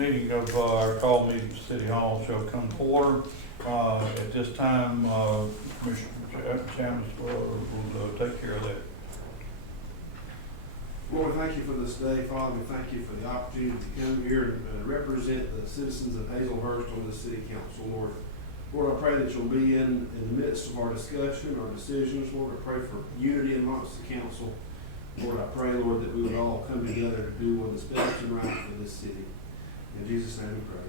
meeting of our call meeting at City Hall shall come to order. At this time, Commissioner Chambers will take care of that. Lord, thank you for this day. Father, we thank you for the opportunity to come here and represent the citizens of Hazelhurst on the city council, Lord. Lord, I pray that you'll be in the midst of our discussion, our decisions. Lord, I pray for unity amongst the council. Lord, I pray, Lord, that we would all come together to do what is best and right for this city. In Jesus' name we pray.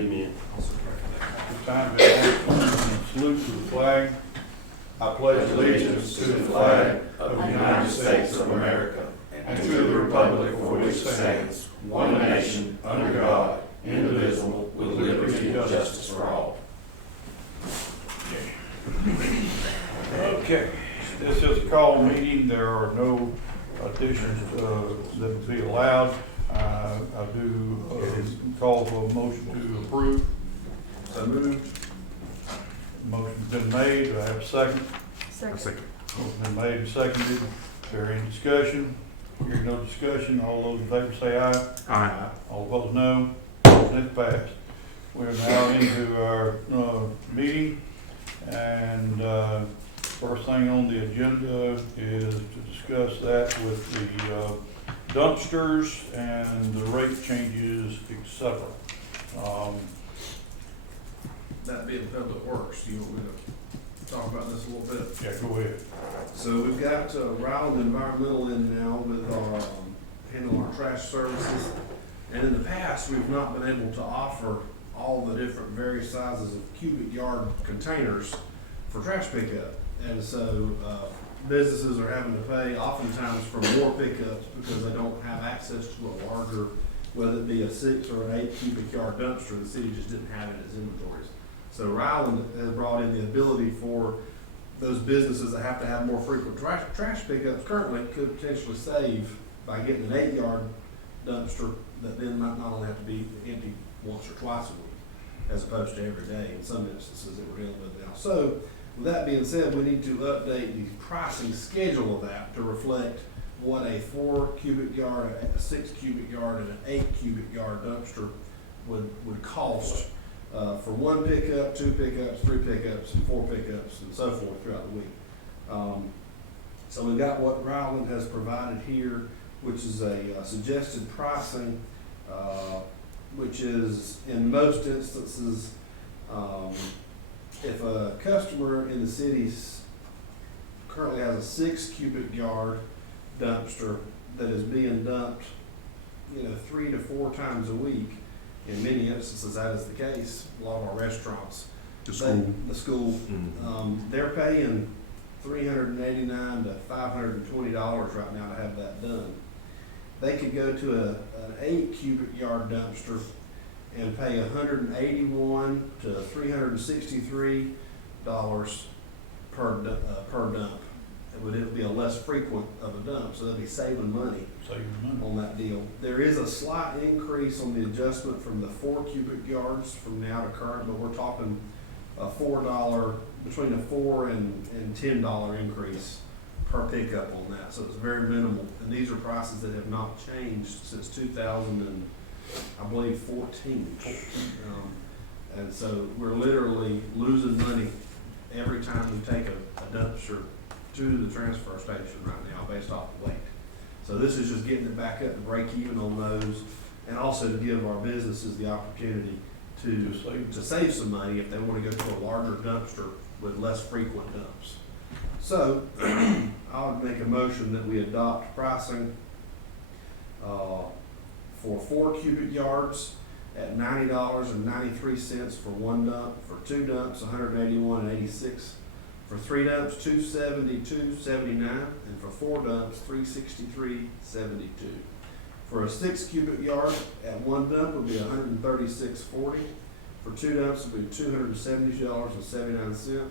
Amen. Also pray for that. It's time to ask and salute to the flag. I pledge Allegiance to the flag of the United States of America and to the republic for which it stands, one nation, under God, indivisible, with liberty and justice for all. Okay, this is a call meeting. There are no additions that would be allowed. I do call for a motion to approve. So moved. Motion's been made. Do I have a second? Second. Motion's been made and seconded. Is there any discussion? Hearing no discussion, all those in favor say aye. Aye. All opposed, no. Motion is passed. We're now into our meeting, and first thing on the agenda is to discuss that with the dumpsters and the rate changes, etc. That being Public Works, you want me to talk about this a little bit? Yeah, go ahead. So we've got Ryland Environmental in now with our, handling our trash services. And in the past, we've not been able to offer all the different various sizes of cubic yard containers for trash pickup. And so, businesses are having to pay oftentimes for more pickups because they don't have access to a larger, whether it be a 6 or an 8 cubic yard dumpster. The city just didn't have it in its inventories. So Ryland has brought in the ability for those businesses that have to have more frequent trash pickups currently could potentially save by getting an 8 yard dumpster that then might not only have to be empty once or twice a week, as opposed to every day in some instances that we're dealing with now. So with that being said, we need to update the pricing schedule of that to reflect what a 4 cubic yard, a 6 cubic yard, and an 8 cubic yard dumpster would cost for 1 pickup, 2 pickups, 3 pickups, and 4 pickups, and so forth throughout the week. So we've got what Ryland has provided here, which is a suggested pricing, which is in most instances, if a customer in the city currently has a 6 cubic yard dumpster that is being dumped, 3 to 4 times a week, in many instances that is the case. A lot of our restaurants, the school, they're paying $389 to $520 right now to have that done. They could go to an 8 cubic yard dumpster and pay $181 to $363 per dump. It would be a less frequent of a dump, so they'd be saving money on that deal. There is a slight increase on the adjustment from the 4 cubic yards from now to current, but we're talking a $4, between a $4 and $10 increase per pickup on that. So it's very minimal. And these are prices that have not changed since 2014. And so we're literally losing money every time we take a dumpster to the transfer station right now based off the weight. So this is just getting it back up to break even on those, and also to give our businesses the opportunity to save some money if they want to go to a larger dumpster with less frequent dumps. So I would make a motion that we adopt pricing for 4 cubic yards at $90.93 for 1 dump, for 2 dumps $181.86, for 3 dumps $272.79, and for 4 dumps $363.72. For a 6 cubic yard at 1 dump would be $136.40. For 2 dumps would be $270.79.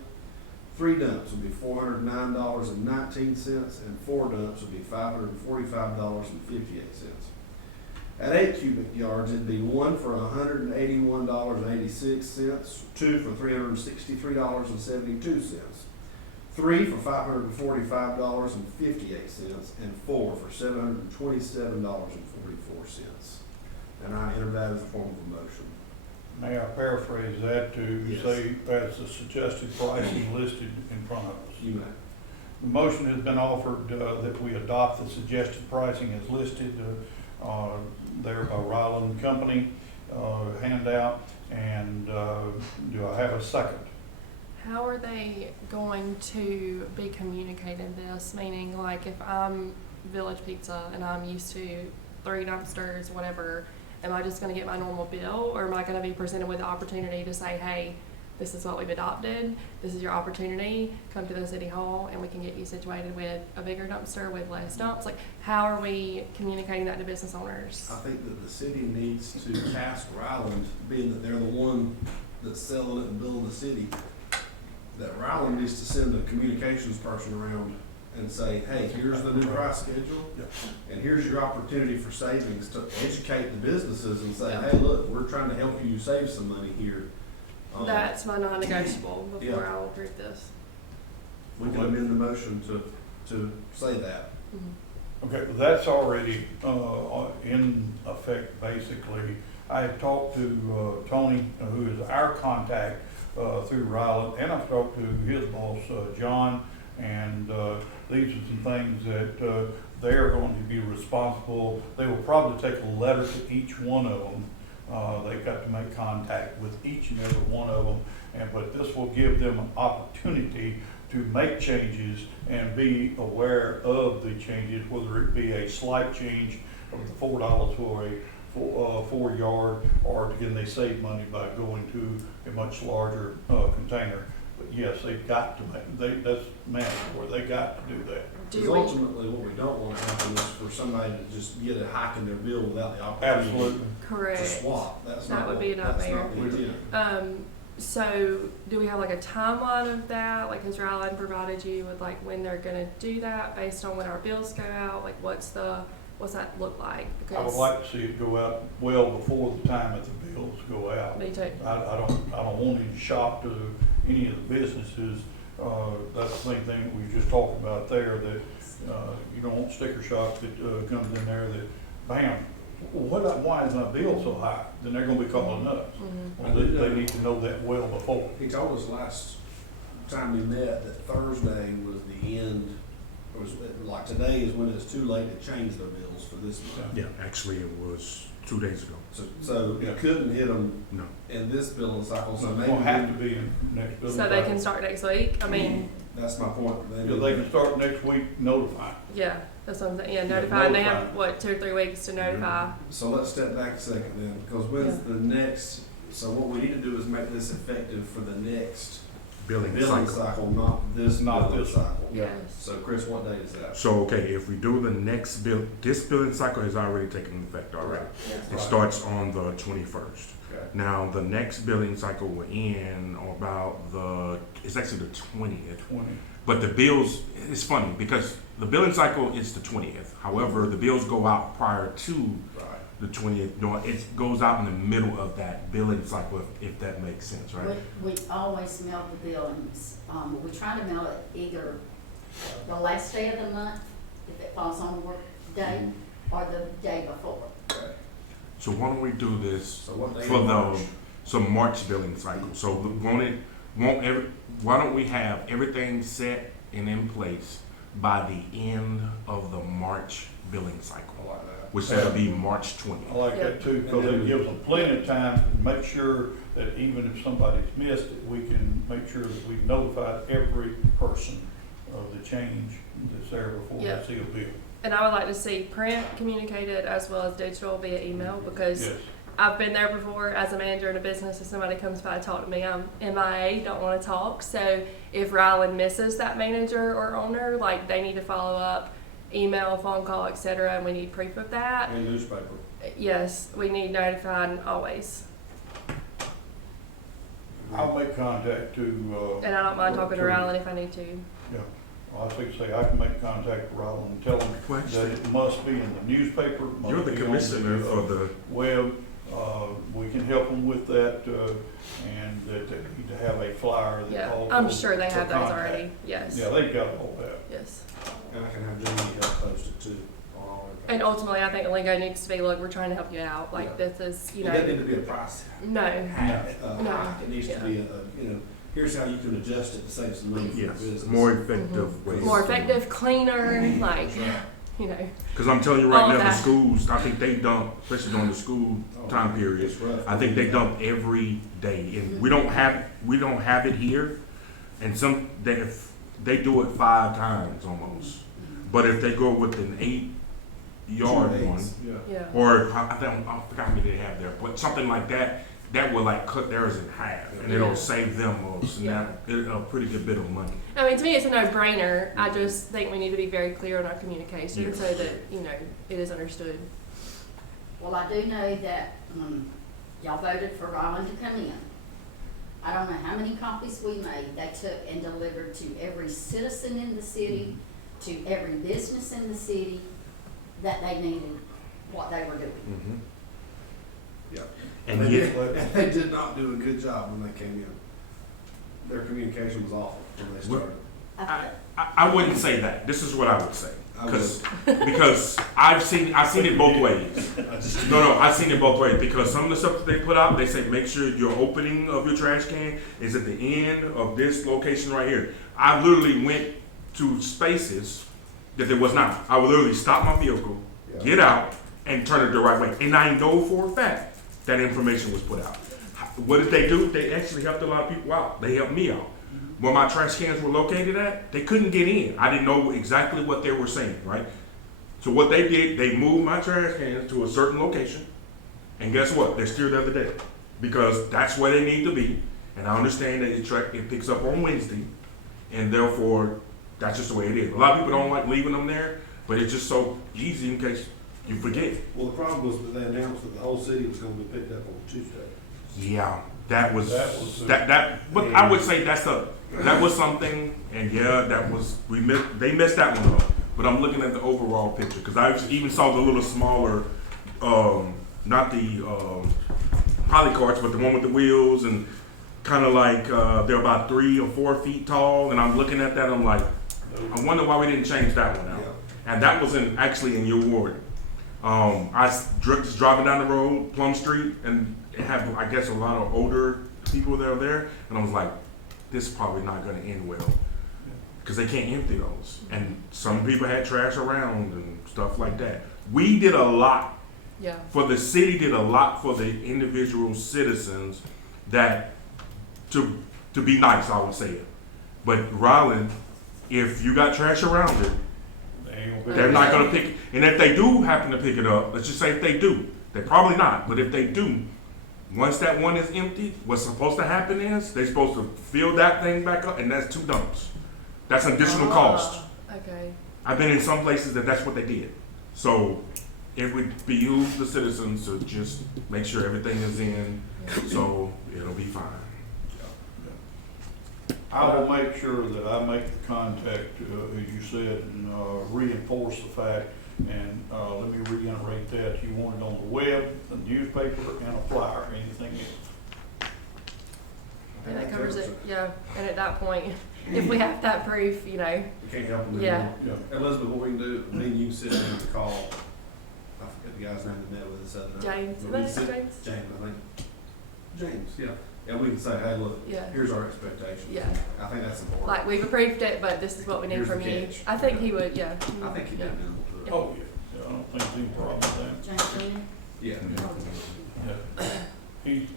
3 dumps would be $409.19, and 4 dumps would be $545.58. At 8 cubic yards, it'd be 1 for $181.86, 2 for $363.72, 3 for $545.58, and 4 for $727.44. and I enter that as a form of a motion. May I paraphrase that to Yes. say, as the suggested pricing listed in front of us? You may. The motion has been offered that we adopt the suggested pricing as listed, their Ryland Company handout, and do I have a second? How are they going to be communicating this? Meaning, like, if I'm Village Pizza and I'm used to 3 dumpsters, whatever, am I just going to get my normal bill, or am I going to be presented with the opportunity to say, hey, this is what we've adopted, this is your opportunity, come to the city hall and we can get you situated with a bigger dumpster with less dumps? Like, how are we communicating that to business owners? I think that the city needs to task Ryland, being that they're the one that's selling it and building the city, that Ryland needs to send a communications person around and say, hey, here's the new price schedule, and here's your opportunity for savings, to educate the businesses and say, hey, look, we're trying to help you save some money here. That's my non-negotiable before Yeah. I'll approve this. We can amend the motion to say that. Mhm. Okay, that's already in effect, basically. I have talked to Tony, who is our contact through Ryland, and I've talked to his boss, John, and these are some things that they're going to be responsible. They will probably take a letter to each one of them. They've got to make contact with each and every one of them, but this will give them an opportunity to make changes and be aware of the changes, whether it be a slight change of the $4 for a 4-yard, or again, they save money by going to a much larger container. But yes, they've got to that's mandatory, they got to do that. Do Because we, ultimately, what we don't want to happen is for somebody to just get a hike in their bill without the opportunity Absolutely. to correct. swap. That's That not would what- be a that's nightmare. not the intent. So do we have like a timeline of that? Like, has Ryland provided you with like when they're gonna do that based on when our bills go out? Like, what's that look like? I would like to see it go out well before the time that the bills go out. Me too. I don't want any shock to any of the businesses. That's the same thing that we just talked about there, that you don't want sticker shock that comes in there that, bam, why is my bill so high? Then they're gonna be calling us. Mhm. Well, they need to know that well before. He told us last time we met that Thursday was the end, or was like today is when it's too late to change their bills for this month. Yeah, actually, it was 2 days ago. So Yeah. it couldn't hit them No. in this billing cycle, so So it's maybe. gonna have to be in next building. So they can start next week? I mean, That's my point. Yeah, they can start next week notifying. yeah, that's what I'm saying. Yeah, Yeah, notify. They notify. have, what, 2 or 3 weeks to notify? So let's step back a second then, because when's Yeah. the next, so what we need to do is make this effective for the next Billing billing cycle. cycle, not this Not billing this. cycle. Yes. So Chris, what date is that? So, okay, if we do the next bill, this billing cycle has already taken effect already. It Right. starts on the 21st. Okay. Now, the next billing cycle will end on about it's actually the 20th. 20. But the bills, it's funny because the billing cycle is the 20th. However, the bills go out prior to Right. the 20th. No, it goes out in the middle of that billing cycle, if that makes sense, right? We always mail the billings, we try to mail it either the last day of the month, if it falls on a work day, or the day before. Okay. So why don't we do this So what day for in March? March billing cycle? So why don't we have everything set and in place by the end of the March billing cycle, I like that. which will be March 20th. I like that too, because it gives them plenty of time to make sure that even if somebody's missed it, we can make sure that we've notified every person of the change that's there before Yeah. they see a bill. And I would like to see print communicated as well as digital via email, because Yes, I've been there before as a manager in a business. If somebody comes by to talk to me, I'm MIA, don't want to talk. So if Ryland misses that manager or owner, like, they need to follow up, email, phone call, etc., and we need proof of that. And newspaper. Yes, we need notified always. I'll make contact to, And I don't mind talking to Ryland if I need to. yeah, well, I was going to say, I can make contact with Ryland and tell them Well, that actually, it must be in the newspaper. must you're the be on commissioner for the, web. We can help them with that, and that they need to have a flyer that Yeah, calls. I'm sure they for have those contact. already. Yes. Yeah, they've got all that. Yes. And I can have Jamie help post it too on all our. And ultimately, I think the lingo needs to be, look, we're trying to help you out. Like, Yeah. this is, you It doesn't need know, to be a price no. No. It needs to be here's how you can adjust it to save some money for your Yes, business. more effective ways. More effective, cleaner, like, you know. Because I'm telling you right All of now, the that. schools, I think they dump, especially during the school time period, It's rough. I think they dump every day. And we don't have it here. And they do it 5 times almost. But if they go with an 8-yard one, Yeah. Yeah. or I forgot how many they have there, but something like that, that would like cut theirs in half, and Yeah. it'll save them Yeah. a pretty good bit of money. I mean, to me, it's a no-brainer. I just think we need to be very clear in our communication Yes. so that, you know, it is understood. Well, I do know that, y'all voted for Ryland to come in. I don't know how many copies we made, they took and delivered to every citizen in the city, to every business in the city, that they needed what they were doing. Yeah. And they, yet, did, they did not do a good job when they came in. Their communication was awful when they started. I wouldn't say that. This is what I would say. I would. Because I've seen it both ways. No, I've seen it both ways. Because some of the stuff that they put out, they say make sure your opening of your trash can is at the end of this location right here. I literally went to spaces that there was not. I would literally stop my vehicle, Yeah. get out, and turn it the right way. And I know for a fact that information was put out. What did they do? They actually helped a lot of people out. They helped me out. Where my trash cans were located at, they couldn't get in. I didn't know exactly what they were saying, right? So what they did, they moved my trash cans to a certain location, and guess what? They're still there today because that's where they need to be. And I understand that it picks up on Wednesday, and therefore that's just the way it is. A lot of people don't like leaving them there, but it's just so easy in case you forget. Well, the problem was that they announced that the whole city was going to be picked up on Tuesday. Yeah, that was That that. But I would say that was something, and yeah, they missed that one up. But I'm looking at the overall picture because I even saw the little smaller, not the poly carts, but the one with the wheels and kind of like they're about 3 or 4 feet tall. And I'm looking at that, I'm like, I wonder why we didn't change that one out. Yeah. And that was actually in your ward. I was driving down the road, Plum Street, and it had, I guess, a lot of older people that are there, and I was like, this is probably not going to end well, because they can't empty those. And some people had trash around and stuff like that. We did a lot Yeah. for the city, did a lot for the individual citizens that to be nice, I would say it. But Ryland, if you got trash around it, they're not going to pick it. And if they do happen to pick it up, let's just say if they do, they're probably not, but if they do, once that one is empty, what's supposed to happen is they're supposed to fill that thing back up, and that's 2 dumps. That's an additional cost. Okay. I've been in some places that's what they did. So it would behoove the citizens to just make sure everything is in, so it'll be fine. I will make sure that I make the contact, as you said, and reinforce the fact, and let me reiterate that, you want it on the web, the newspaper, and a flyer, anything else. Yeah, that covers it. Yeah. And at that point, if we have that proof, you know, You can't help them Yeah. anymore. Yeah. Elizabeth, what we can do, me and you sit down and call, I forget the guy's name that met with us the other night. James. But we Is that sit- James? James, I think. James, yeah. And we can say, hey, look, Yeah. here's our expectations. Yeah. I think that's important. Like, we've approved it, but this is what we need Here's from the you. catch. I think he would, yeah. I think he'd be Yeah. amenable to it. Oh, yeah, I don't think there's any problem with James Freeman? Yeah. that. Yeah. He,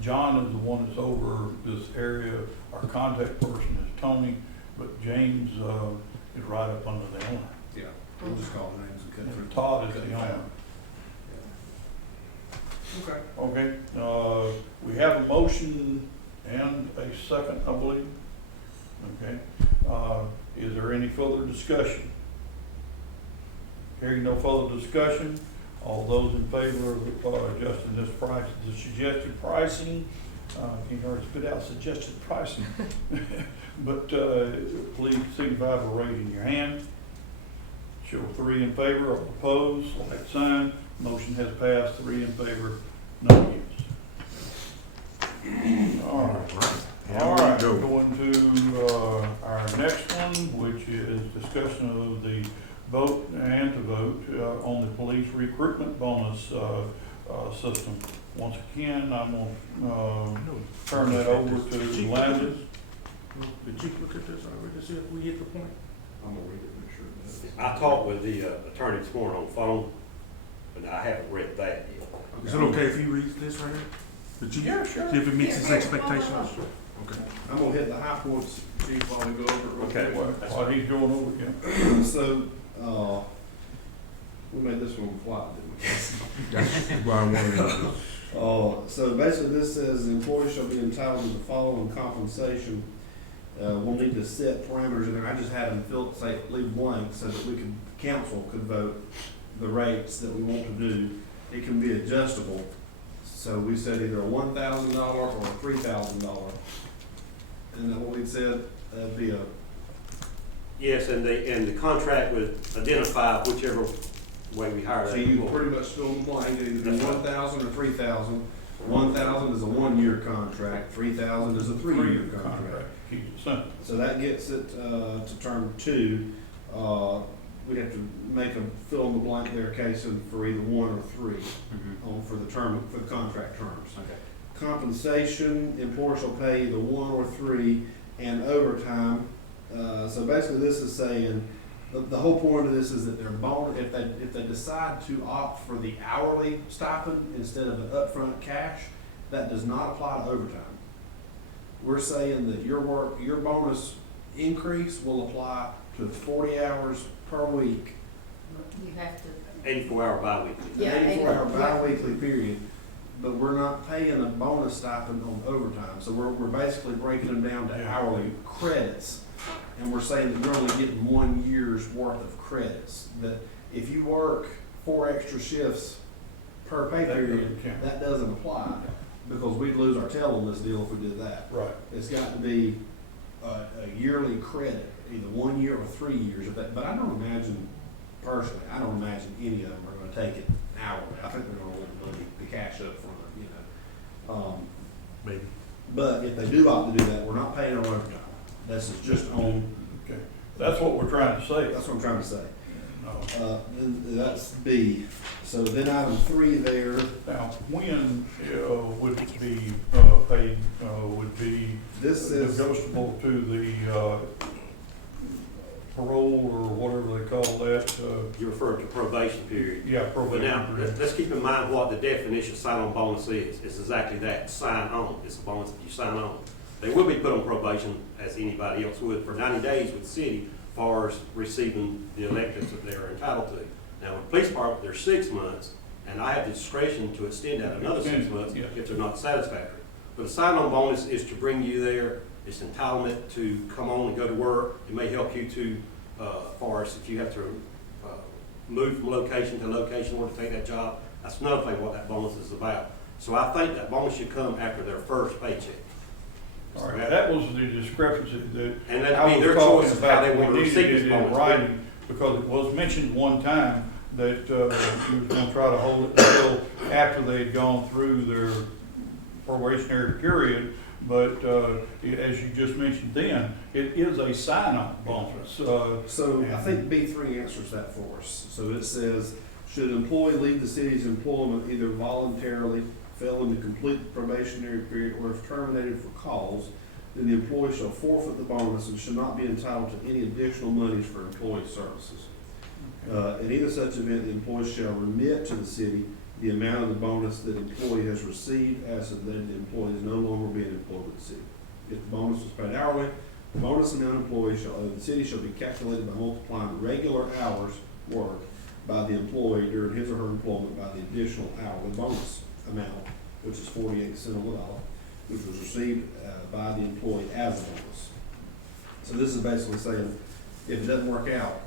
John is the one that's over this area, our contact person is Tony, but James, is right up under the owner. Yeah, we'll just call names and cut through. And Todd is cut the it owner. down. Okay. Okay, we have a motion and a second, I believe. Okay, is there any further discussion? Hearing no further discussion, all those in favor of adjusting this price, the suggested pricing, you heard spit out suggested pricing. But, please signify by raising your hand. Show 3 in favor, opposed, like sign. Motion has passed, 3 in favor, none against. All right. All right, going to our next one, which is discussion of the vote and to vote on the police recruitment bonus system. Once again, I'm gonna turn that over to Landis. Did you look at this already to see if we hit the point? I'm gonna read it, make sure it does. I talked with the attorney this morning on the phone, but I haven't read that yet. Is it okay if he reads this right here? The chief? Yeah, sure. See if it meets his expectations? Okay. I'm gonna hit the high points, Chief, while we go over it. Okay. While he's going over it, yeah. So, we made this one fly, didn't we? That's why I wanted to. So basically this says the employee shall be entitled to the following compensation. We'll need to set parameters in there. I just had them leave blank so that we could, council could vote the rates that we want to do. It can be adjustable. So we said either a $1,000 or a $3,000. And then what we said, that'd be a, Yes, and the contract would identify whichever way we hire so that you employee. pretty much fill in the blank, either That's right. 1,000 or 3,000. 1,000 is a 1-year contract, 3,000 is a 3-year contract. Keep it simple. So that gets it to term 2. We'd have to make a fill in the blank there case for either 1 or 3 for the term, for the contract terms. Okay. Compensation, employer shall pay either 1 or 3 and overtime. So basically this is saying, the whole point of this is that if they decide to opt for the hourly stipend instead of the upfront cash, that does not apply to overtime. We're saying that your bonus increase will apply to 40 hours per week, You have to, 84-hour biweekly. Yeah, 84-hour bi-weekly period, but we're not paying a bonus stipend on overtime. So we're basically breaking them down to hourly credits. And we're saying that you're only getting 1 year's worth of credits. That if you work 4 extra shifts per pay That period, doesn't count. that doesn't apply, because we'd lose our tail on this deal if we did that. Right. It's got to be a yearly credit, either 1 year or 3 years of that. But I don't imagine, personally, I don't imagine any of them are going to take it hourly. I think they're going to want the money, the cash up front, you know. Maybe. But if they do opt to do that, we're not paying our overtime. This is just on, Okay. That's what we're trying to say. that's what I'm trying to say. No. Then that's B. So then item 3 there, Now, when would it be paid, would be this is, negotiable to the parole or whatever they call that, You referred to probation period. yeah, But probation now, period. let's keep in mind what the definition of sign-on bonus is. It's exactly that, sign on. It's a bonus that you sign on. They will be put on probation, as anybody else would, for 90 days with the city, as far as receiving the electives that they're entitled to. Now, with the police department, they're 6 months, and I have the discretion to extend that another 6 months Yeah. if they're not satisfactory. But a sign-on bonus is to bring you there. It's entitlement to come on and go to work. It may help you to, as far as if you have to move from location to location or to take that job. That's another thing what that bonus is about. So I think that bonus should come after their first paycheck. All right, that was the discrepancy that And that'd I be was their talking choice of how they about. want to We receive needed this it in bonus. writing, because it was mentioned one time that you was gonna try to hold it until after they had gone through their probationary period. But as you just mentioned then, it is a sign-on bonus. so I think B3 answers that for us. So it says, should an employee leave the city's employment either voluntarily, failing to complete the probationary period, or if terminated for cause, then the employee shall forfeit the bonus and should not be entitled to any additional monies for employee services. In either such event, the employee shall remit to the city the amount of the bonus that the employee has received as of the date the employee is no longer being employed with the city. If the bonus was paid hourly, the bonus amount employee shall owe the city shall be calculated by multiplying regular hours worked by the employee during his or her employment by the additional hourly bonus amount, which is 48 cents on the dollar, which was received by the employee as a bonus. So this is basically saying, if it doesn't work out,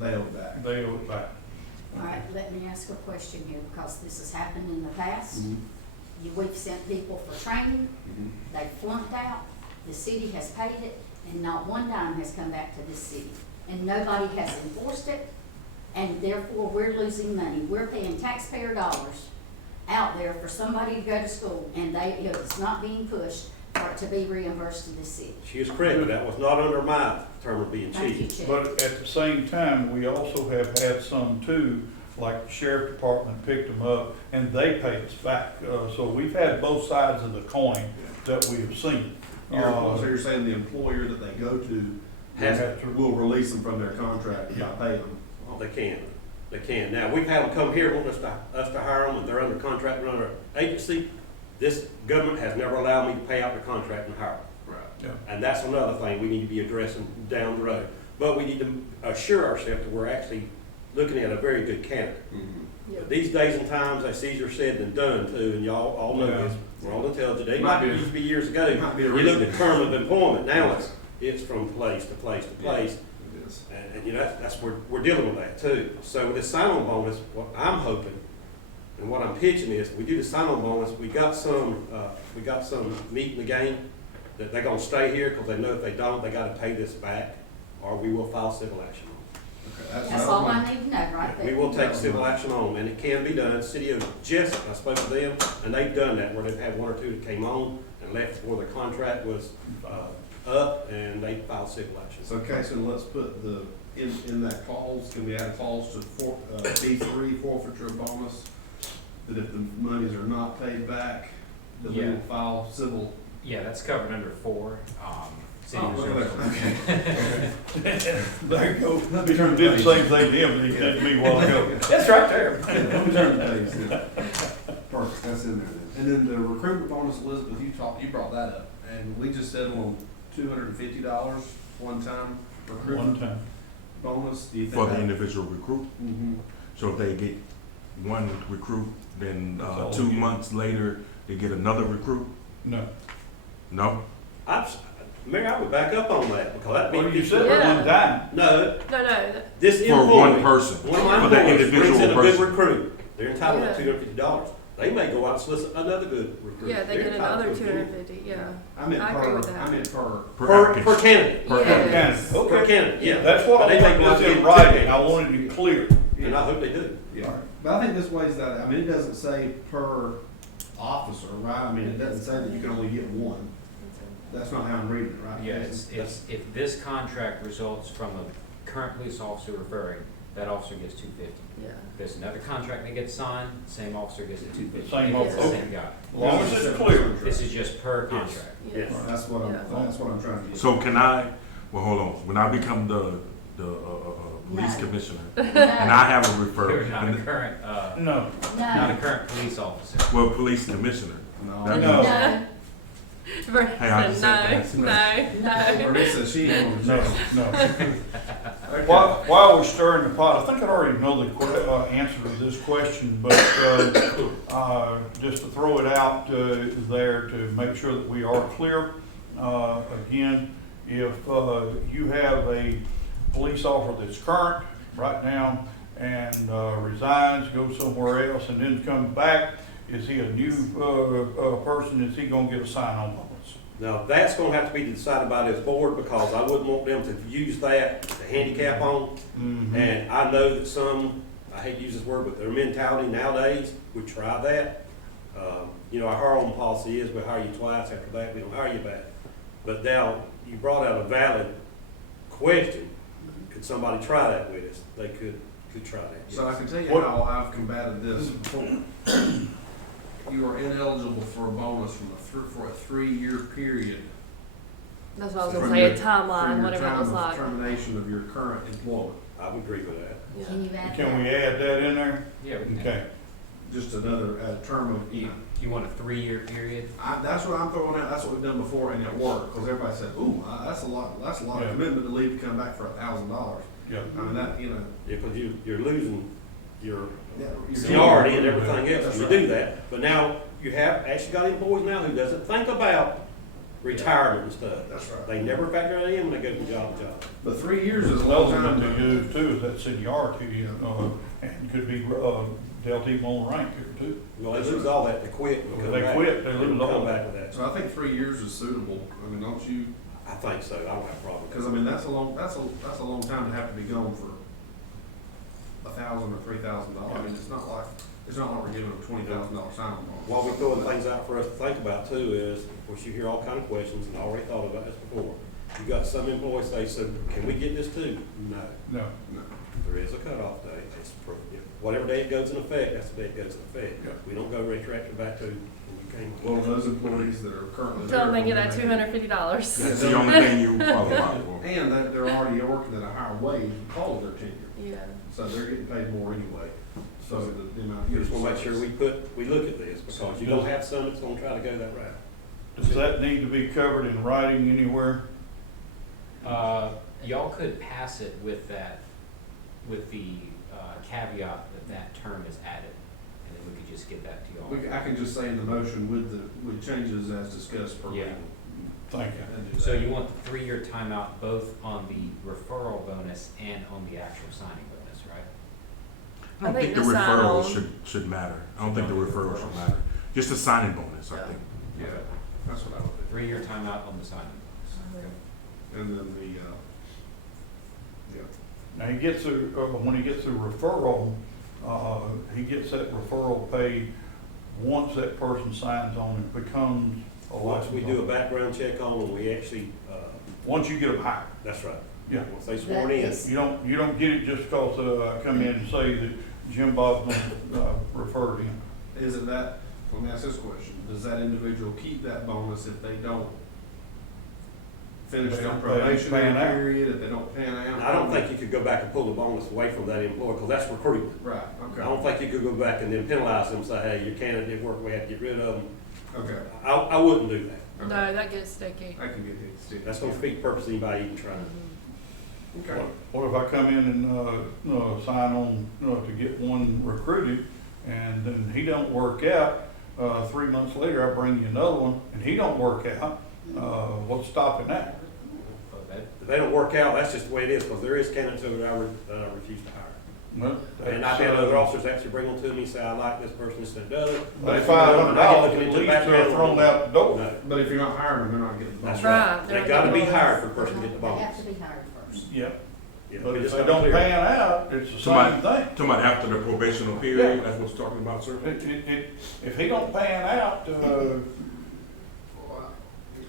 they owe it back. They owe it back. all right, let me ask a question here, because this has happened in the past. Mhm. We've sent people for training, Mhm. they flunked out, the city has paid it, and not one dime has come back to this city. And nobody has enforced it, and therefore we're losing money. We're paying taxpayer dollars out there for somebody to go to school, and it's not being pushed. for it to be reimbursed to the city. She is correct, but that was not under my term of being Thank you, chief. Chief. But at the same time, we also have had some too, like the sheriff department picked them up and they paid us back. So we've had both sides of the coin that we have seen. So you're saying the employer that they go to will release them from their contract by paying them? Well, they can. They can. Now, we've had them come here, want us to hire them, and they're under contract with another agency. This government has never allowed me to pay out the contract and hire them. Right. Yeah. And that's another thing we need to be addressing down the road. But we need to assure ourselves that we're actually looking at a very good candidate. Yeah. But these days and times, that's easier said than done too, and y'all all know Yeah. this. We're all intelligent. It Might might be- used to be years ago. might be a You looked reason. at term of employment. Now it's from place to place to place. It is. And you know, that's we're dealing with that too. So with this sign-on bonus, what I'm hoping and what I'm pitching is, we do the sign-on bonus, we got some meat in the game that they're gonna stay here because they know if they don't, they gotta pay this back, or we will file civil action on Okay, That's all I need to know right it. there. We will take civil action on them, and it can be done. City of Jessup, I spoke to them, and they've done that, where they've had one or two that came on and left before their contract was up, and they filed civil action. So Casey, let's put in that clause, can we add a clause to B3 forfeiture bonus? That if the monies are not paid back, that we will Yeah. file civil. Yeah, that's covered under 4, city Oh, look reserve. at that. There you go. You did the same thing to him that he did to me a while ago. That's right there. Let me turn the page then. Perfect, that's in there then. And then the recruitment bonus, Elizabeth, you brought that up, and we just settled on $250 one-time One recruitment time. bonus. Do you think For the that- individual recruit. Mhm. So if they get one recruit, then That's all 2 you get. months later, they get another recruit? No. No? Mayor, I would back up on that, because that Well, means. you said it Yeah. one time. No, No, this For one employee, person, one of my for that employees brings in individual a good person. recruit, they're entitled to Yeah. $250. They may go out and solicit another good recruit. yeah, they They're get entitled another to a 250, yeah. I meant I agree with per, that. I meant per. Per Per application. candidate, Per Yes. Okay. per candidate, yeah. That's what But I they wanted may go out this and in get writing. two I candidates. wanted it clear. And I hope they do. Yeah, but I think this weighs that, I mean, it doesn't say per officer, right? I mean, it doesn't say that you can only get one. That's not how I'm reading it, right? Yeah, it's, if this contract results from a current police officer referring, that officer gets 250. Yeah. If there's another contract that gets signed, same officer gets a 250. Same It's the officer. same guy. As long as it's clear. This is just per contract. Yes. That's what Yeah. that's what I'm trying to get. So can I, well, hold on, when I become the police No. commissioner, No, and I have a You're referral, not a current, No. not a no, current police officer. well, police commissioner. No. That No. no, Brandon, Hey, I just said that. no. Marissa, she ain't No, gonna no. While we're stirring the pot, I think I already know the answer to this question, but just to throw it out there to make sure that we are clear. Again, if you have a police officer that's current right now and resigns, goes somewhere else, and then comes back, is he a new person? Is he gonna get a sign-on bonus? Now, that's gonna have to be decided by this board, because I wouldn't want them to use that to handicap on. Mhm. And I know that some, I hate to use this word, but their mentality nowadays would try that. You know, our own policy is we hire you twice, after that, we don't hire you back. But now, you brought out a valid question. Could somebody try that with us? They could try that. So I yes. can tell you What- how I've combated this before. You are ineligible for a bonus for a 3-year period. That's what I was From gonna say, a your- timeline, from your whatever it time was of like. Termination of your current employment. I would agree with that. Yeah. can you add that? Can we add that in there? Yeah, we can. Okay. Just another term of, You want a 3-year period? that's what I'm throwing out, that's what we've done before, and it worked, because everybody said, ooh, that's a lot Yeah. of commitment to leave to come back for $1,000. Yeah. I mean, that, you know. Yeah, because you're losing your yeah, you're- seniority and everything else, That's you right. do that. But now, you have actually got employees now who doesn't think about retirement and stuff. That's right. They never factor that in when they go from job to job. But 3 years is a long Another time one to to use too is that seniority, and could be dealt even on rank here too. Well, they lose all that, they quit and If come they back. quit, they lose all Come that. back with that. So I think 3 years is suitable. I mean, don't you? I think so, I don't have a problem with Because I mean, that's a long time to have to be gone for $1,000 $1,000 or $3,000. I mean, it's not like we're giving them $20,000 sign-on bonus. While we throwing things out for us to think about too is, of course, you hear all kind of questions, and I already thought about this before. You got some employees say, so can we get this too? No. No. No. There is a cutoff date. It's whatever day it goes in effect, that's the day it goes in effect. Yeah. We don't go retroactive back to when you came. Well, those employees that are currently. Until they get there, that $250. That's the only thing you qualify for. And that they're already working at a higher wage because of their tenure. Yeah. So they're getting paid more anyway. So the amount. We just wanna make sure we look at this, because you're gonna have some that's gonna try to go that route. Does that need to be covered in writing anywhere? Y'all could pass it with that, with the caveat that that term is added, and then we could just get that to y'all. I can just say in the motion with changes as discussed per Yeah. legal. Thank you. And do So that. you want the 3-year timeout both on the referral bonus and on the actual signing bonus, right? I don't I think think the the referral sign-on- should matter. I don't think the referral should matter. Just the signing bonus, I Yeah. think. Yeah, that's what I would 3-year timeout on the signing bonus. do. And then the, yeah. Now, he gets when he gets a referral, he gets that referral paid once that person signs on and becomes a Once we licensed do a owner. background check on them, we actually, Once you get them hired. that's right. Yeah. Once they sworn in. That You don't get it just cause, I come in and say that Jim Bob's referred him. Is it that, let me ask this question, does that individual keep that bonus if they don't finish They their don't probationary pan out. period, if they don't pan out? I don't think you could go back and pull the bonus away from that employee, because that's recruitment. Right, I don't okay, think you could go back and then penalize them and say, hey, your candidate didn't work, we have to get rid of them. okay. I wouldn't do that. No, that gets sticky. I can get it, Steve. That's gonna defeat the purpose of anybody even trying. Okay. What if I come in and, sign on, to get one recruited, and then he don't work out, 3 months later, I bring you another one, and he don't work out, what's stopping that? But that, If they don't work out, that's just the way it is, because there is candidates that I refuse to hire. Well, And I've had other officers actually bring them to me, say, I like this person, this and the other. But if $500 at at least they're thrown out the door. No, But if you're not hiring them, they're not getting the bonus. that's Right, right. they're They gotta be getting hired bonus. for the person to get the They bonus. have to be hired first. Yeah, Yeah, but we if just they gotta don't clear it. pan out, it's the Somebody- same thing. Talking about after the probational period, that's what you're talking about, sir? If he don't pan out,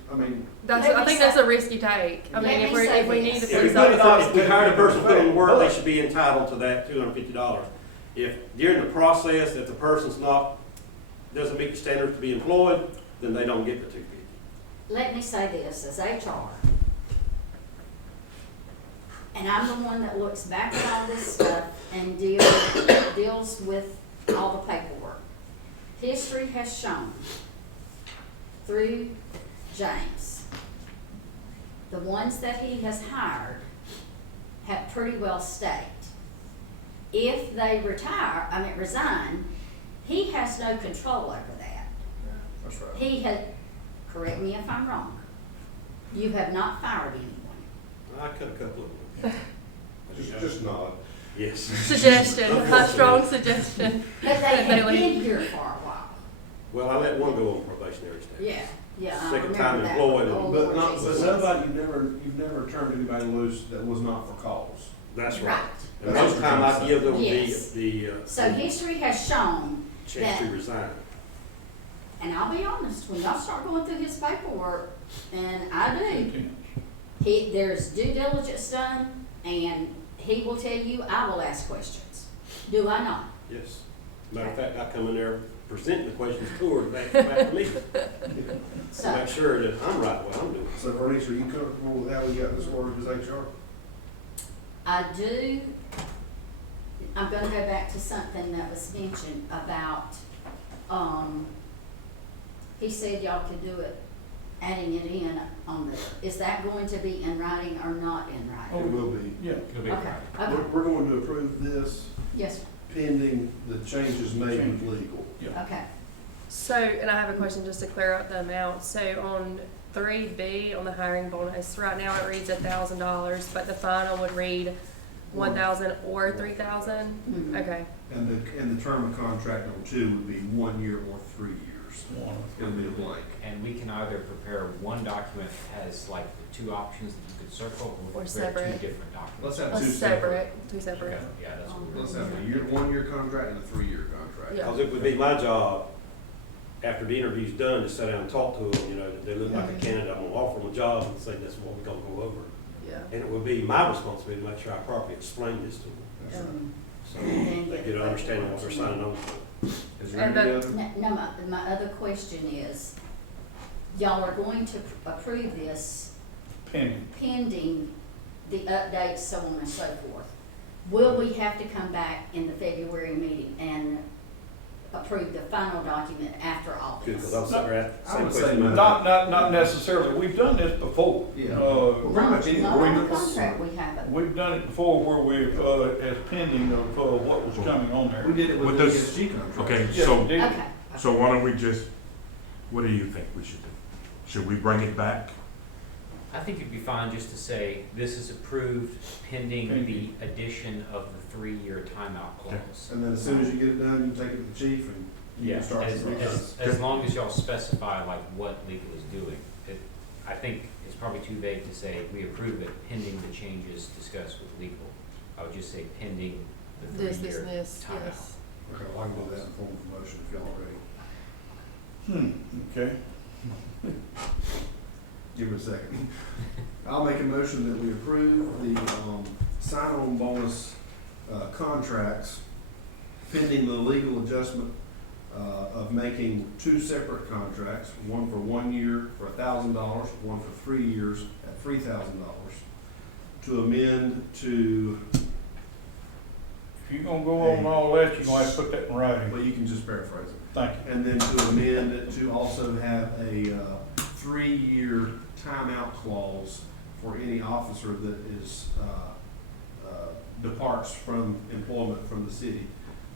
I mean, I think that's a risky take. I mean, Let if me say we need to this. If we put put it on, something. if we hired a person, put them to work, they should be entitled to that $250. If during the process, if the person's doesn't meet the standards to be employed, then they don't get the $250. Let me say this, as HR, and I'm the one that looks back at all this stuff and deals with all the paperwork. History has shown through James, the ones that he has hired have pretty well stayed. If they resign, he has no control over that. that's right. He had, correct me if I'm wrong, you have not fired anyone. I cut a couple of them. Just nod. Yes. Suggestion, a strong suggestion. But they have They been here for a while. Well, I let one go on probationary status. Yeah, I Second remember time that. employed and- Oh, But Lord not, but Jesus. nobody, you've never turned anybody loose that was not for cause. That's right. Right. And most of the time I give them Yes. the So history has shown, chance to that- resign. and I'll be honest, when y'all start going through his paperwork, and I do, there's due diligence done, and he will tell you, I will ask questions. Do I not? Yes. Matter of fact, I come in there, present the questions to her, back to me, to So, make sure that I'm right what I'm doing. So Bernice, are you comfortable with how we got this ordered as HR? I do, I'm gonna go back to something that was mentioned about, he said y'all could do it, adding it in on the, is that going to be in writing or not in It writing? will be. Yeah. it'll be Okay, right. okay, We're going to approve this yes, pending the changes made with legal. okay. So, and I have a question just to clear up the amount. So on 3B, on the hiring bonus, right now it reads $1,000, but the final would read 1,000 or 3,000? Mhm. Okay, And the term of contract on 2 would be 1 year or 3 years. It'll be a blank. And we can either prepare one document that has like the two options that you could circle, or Or we prepare separate. two different documents. Let's have Let's two separate. two separate. Okay, yeah, that's what we're. Let's have a 1-year contract and a 3-year contract. Yeah. Cause it would be my job, after the interview's done, to sit down and talk to them, you know, that they look like a candidate, I'm gonna offer them a job and say, that's what we're gonna go over. Yeah. And it would be my responsibility to make sure I properly explain this to them, That's right. so And they get an understanding of what they're signing on for. Is there And any the- other? No, my other question is, y'all are going to approve this Pending. pending the updates, so on and so forth. Will we have to come back in the February meeting and approve the final document after all Good, this? cause I'm sitting there, I same would say question. no. Not necessarily, we've done this before. Yeah. Uh, Pretty much any Not on the agreements. contract, we haven't. We've done it before where we've, as pending of, what was coming on there. We did it with With the this- ESG contract. Okay, Yeah, so, did- Okay. so why don't we just, what do you think we should do? Should we bring it back? I think it'd be fine just to say, this is approved pending the Pending. addition of the 3-year timeout clause. And then as soon as you get it done, you take it to the chief and you Yeah, can start as, the process. as long as y'all specify like what legal is doing. I think it's probably too vague to say, we approve it pending the changes discussed with legal. I would just say pending the This, 3-year this, timeout. yes. Okay, well, I can do that in form of a motion if y'all are ready. Okay. Give me a second. I'll make a motion that we approve the, sign-on bonus, contracts pending the legal adjustment, of making 2 separate contracts, one for 1 year for $1,000, one for 3 years at $3,000, to amend to, If you're gonna go on all that, you're gonna have to put that in writing. well, you can just paraphrase it. Thank you. And then to amend it to also have a 3-year timeout clause for any officer that is, departs from employment from the city,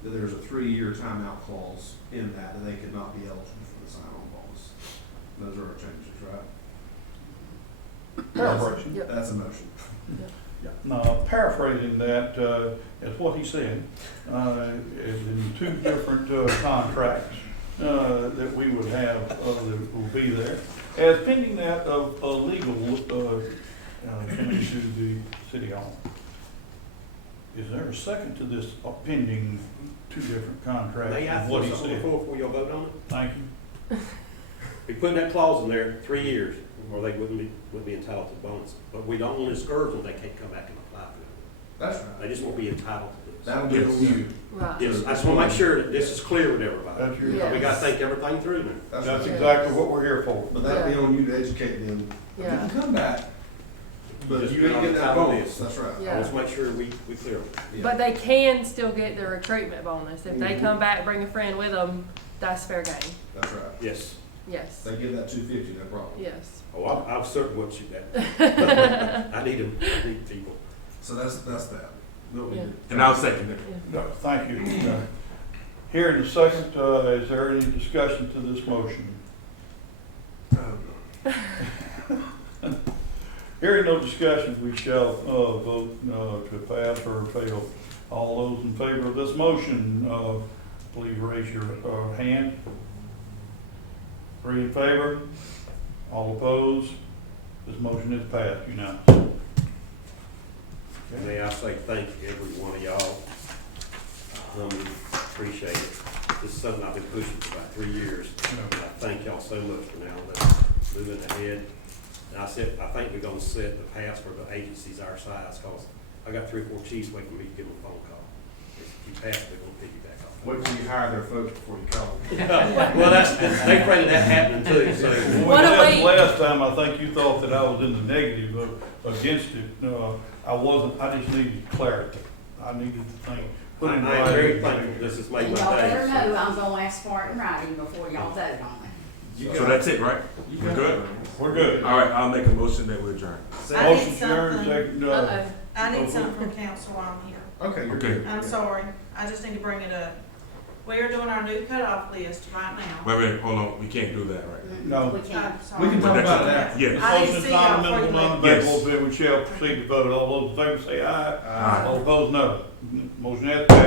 that there's a 3-year timeout clause in that they could not be eligible for the sign-on bonus. Those are our changes, right? Paraphrasing. Yep. That's a motion. Now, paraphrasing that, is what he said, is in 2 different, contracts, that we would have, that will be there. As pending that of, legal, coming to the city hall. Is there a second to this pending 2 different contracts? May I is throw what he something on the said? floor before y'all vote on it? Thank you. We put that clause in there, 3 years, or they wouldn't be entitled to bonus. But we don't want to discourage them, they can't come back and apply for it. That's right. They just won't be entitled to this. That'll be on you. Right. Yes, I just want to make sure that this is clear with everybody. That's your, Yeah. We gotta think everything through now. That's that's right. exactly what we're here for. But that'll be on you to educate them. You Yeah. can come back, but Just you ain't getting that entitled to bonus. this. That's right. Yeah. Let's make sure we clear them. Yeah. But they can still get the recruitment bonus. If they Mhm. come back, bring a friend with them, that's fair game. That's right. Yes. Yes. They give that 250, no problem. Yes. Oh, I certainly would shoot that. I need them, I need people. So that's that. No, we Yeah. did. And I'll second it. No, thank you. Here in a second, is there any discussion to this motion? Hearing no discussion, we shall, vote, to pass or fail. All those in favor of this motion, please raise your, hand. 3 in favor, all opposed, this motion is passed unanimously. May I say thank every one of y'all. Appreciate it. This is something I've been pushing for about 3 years. I thank y'all so much for now, moving ahead. And I think we're gonna set the path for the agencies our size, cause I got 3 or 4 chiefs waiting for me to give them a phone call. If you pass, we're gonna piggyback off. Wait till you hire their folks before you call them. Well, they afraid of that happening too, so. When we What did a this week. last time, I think you thought that I was in the negative against it. No, I wasn't, I just needed clarity. I needed to think, put in I am very writing. thankful this has made And my y'all day. better so- know, I'm gonna ask for it in writing before y'all vote on it. So that's it, right? We're good? We're good. All right, I'll make a motion that we adjourn. I need Motion adjourned, something. second, Uh-oh. I need something from council while I'm here. Okay, you're Okay. good. I'm sorry, I just need to bring it up. We are doing our new cutoff list right now. Wait, hold on, we can't do that, right? No. We can't. I'm sorry. We can talk about it after. The Yes. I need to motion is see not y'all amendable, before you non-debatable, Yes. then we shall proceed to vote. All those in favor say aye. Aye. All opposed, no. Motion has passed.